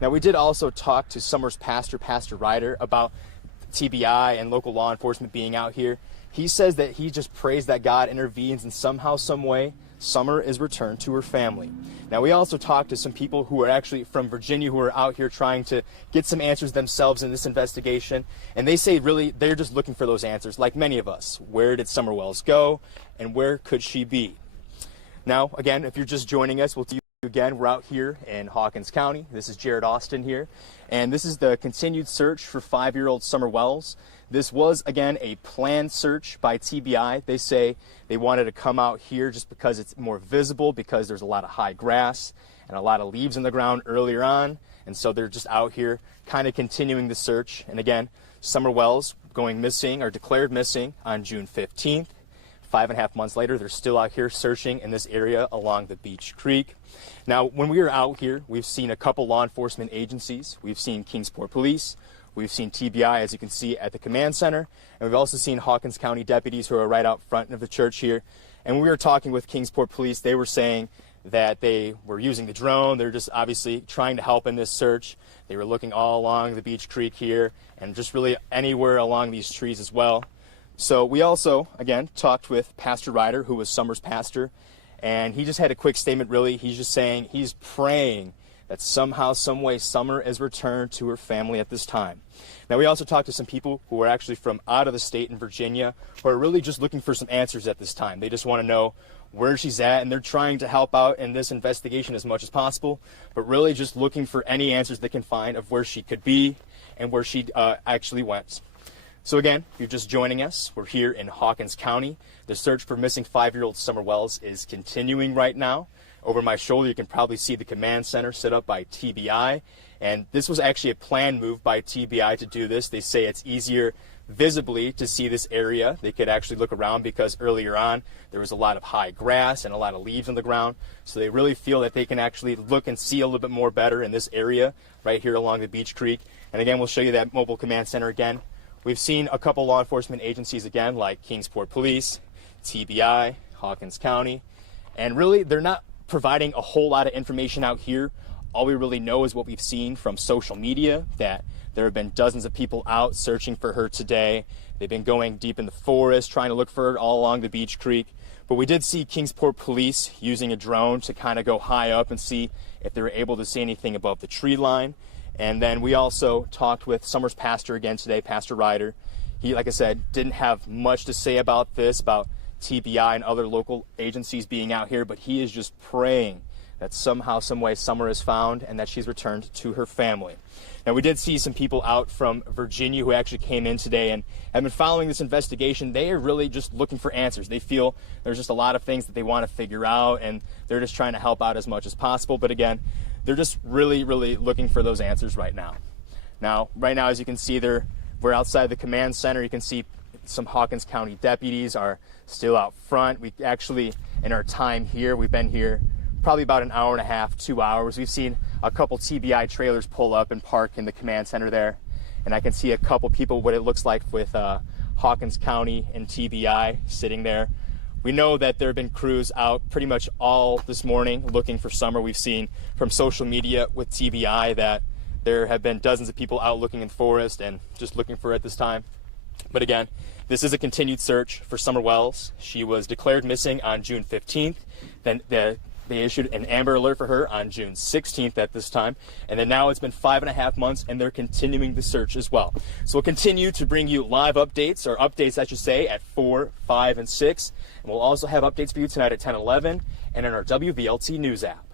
Now, we did also talk to Summers pastor, Pastor Ryder, about TBI and local law enforcement being out here. He says that he just prays that God intervenes and somehow, some way, Summer is returned to her family. Now, we also talked to some people who are actually from Virginia who are out here trying to get some answers themselves in this investigation. And they say really they're just looking for those answers, like many of us. Where did Summer Wells go, and where could she be? Now, again, if you're just joining us, we'll see you again. We're out here in Hawkins County. This is Jared Austin here. And this is the continued search for 5-year-old Summer Wells. This was, again, a planned search by TBI. They say they wanted to come out here just because it's more visible, because there's a lot of high grass and a lot of leaves in the ground earlier on. And so they're just out here kind of continuing the search. And again, Summer Wells going missing or declared missing on June 15th. 5.5 months later, they're still out here searching in this area along the Beach Creek. Now, when we were out here, we've seen a couple law enforcement agencies. We've seen Kingsport Police. We've seen TBI, as you can see, at the command center. And we've also seen Hawkins County deputies who are right out front of the church here. And when we were talking with Kingsport Police, they were saying that they were using the drone. They're just obviously trying to help in this search. They were looking all along the Beach Creek here and just really anywhere along these trees as well. So we also, again, talked with Pastor Ryder, who was Summer's pastor, and he just had a quick statement, really. He's just saying he's praying that somehow, some way, Summer is returned to her family at this time. Now, we also talked to some people who are actually from out of the state in Virginia who are really just looking for some answers at this time. They just want to know where she's at, and they're trying to help out in this investigation as much as possible, but really just looking for any answers they can find of where she could be and where she actually went. So again, if you're just joining us, we're here in Hawkins County. The search for missing 5-year-old Summer Wells is continuing right now. Over my shoulder, you can probably see the command center set up by TBI. And this was actually a planned move by TBI to do this. They say it's easier visibly to see this area. They could actually look around because earlier on there was a lot of high grass and a lot of leaves on the ground. So they really feel that they can actually look and see a little bit more better in this area right here along the Beach Creek. And again, we'll show you that mobile command center again. We've seen a couple law enforcement agencies again, like Kingsport Police, TBI, Hawkins County. And really, they're not providing a whole lot of information out here. All we really know is what we've seen from social media, that there have been dozens of people out searching for her today. They've been going deep in the forest, trying to look for her all along the Beach Creek. But we did see Kingsport Police using a drone to kind of go high up and see if they were able to see anything above the tree line. And then we also talked with Summer's pastor again today, Pastor Ryder. He, like I said, didn't have much to say about this, about TBI and other local agencies being out here, but he is just praying that somehow, some way, Summer is found and that she's returned to her family. Now, we did see some people out from Virginia who actually came in today and have been following this investigation. They are really just looking for answers. They feel there's just a lot of things that they want to figure out, and they're just trying to help out as much as possible. But again, they're just really, really looking for those answers right now. Now, right now, as you can see, we're outside the command center. You can see some Hawkins County deputies are still out front. We actually, in our time here, we've been here probably about an hour and a half, 2 hours. We've seen a couple TBI trailers pull up and park in the command center there. And I can see a couple people, what it looks like with Hawkins County and TBI sitting there. We know that there have been crews out pretty much all this morning looking for Summer. We've seen from social media with TBI that there have been dozens of people out looking in the forest and just looking for her at this time. But again, this is a continued search for Summer Wells. She was declared missing on June 15th. Then they issued an Amber Alert for her on June 16th at this time. And then now it's been 5.5 months, and they're continuing the search as well. So we'll continue to bring you live updates, or updates, I should say, at 4, 5, and 6. And we'll also have updates for you tonight at 10, 11, and in our WVLT News app.